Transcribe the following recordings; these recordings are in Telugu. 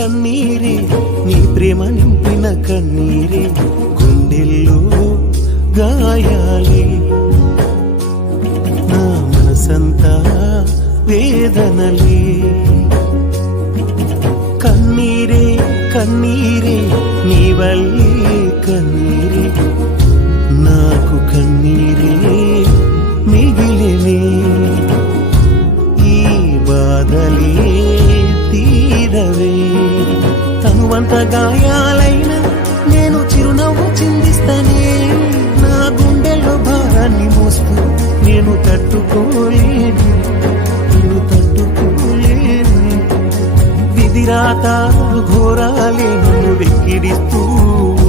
కన్నీరే నీ ప్రేమ నింపిన కన్నీరే గుండెల్లో గాయాలే. నా మనసంతా వేదనలే. కన్నీరే కన్నీరే నీ వల్లే నువ్వంత గాయాలైనా నేను చిరునవ్వు చిందిస్తానే. నా గుండెల్లో భారాన్ని మోస్తూ నేను తట్టుకోలేను. నేను తట్టుకోలేను. విధిరాత ఘోరాలే నన్ను వెక్కిడిస్తూ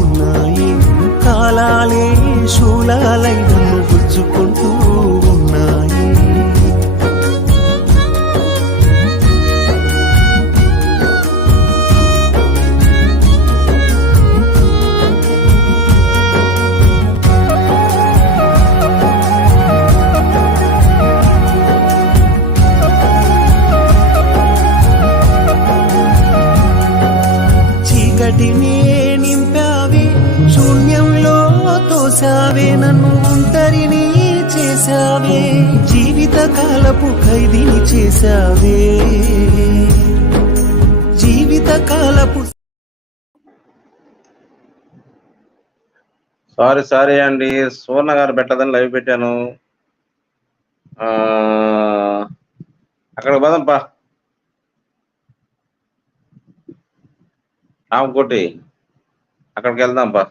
ఉన్నాయి. కాలాలే శూలాలై నన్ను గుచ్చుకుంటూ అంతటినే నింపావే శూన్యంలో తోసావే నన్ను ఒంటరిని చేసావే జీవిత కాలపు ఖైదీని చేసావే జీవిత కాలపు సారీ సారీ అండి. సువర్ణ గారు పెట్టదని లైవ్ పెట్టాను. ఆ, పదంపా. రామకోటి అక్కడికి వెళ్దాంపా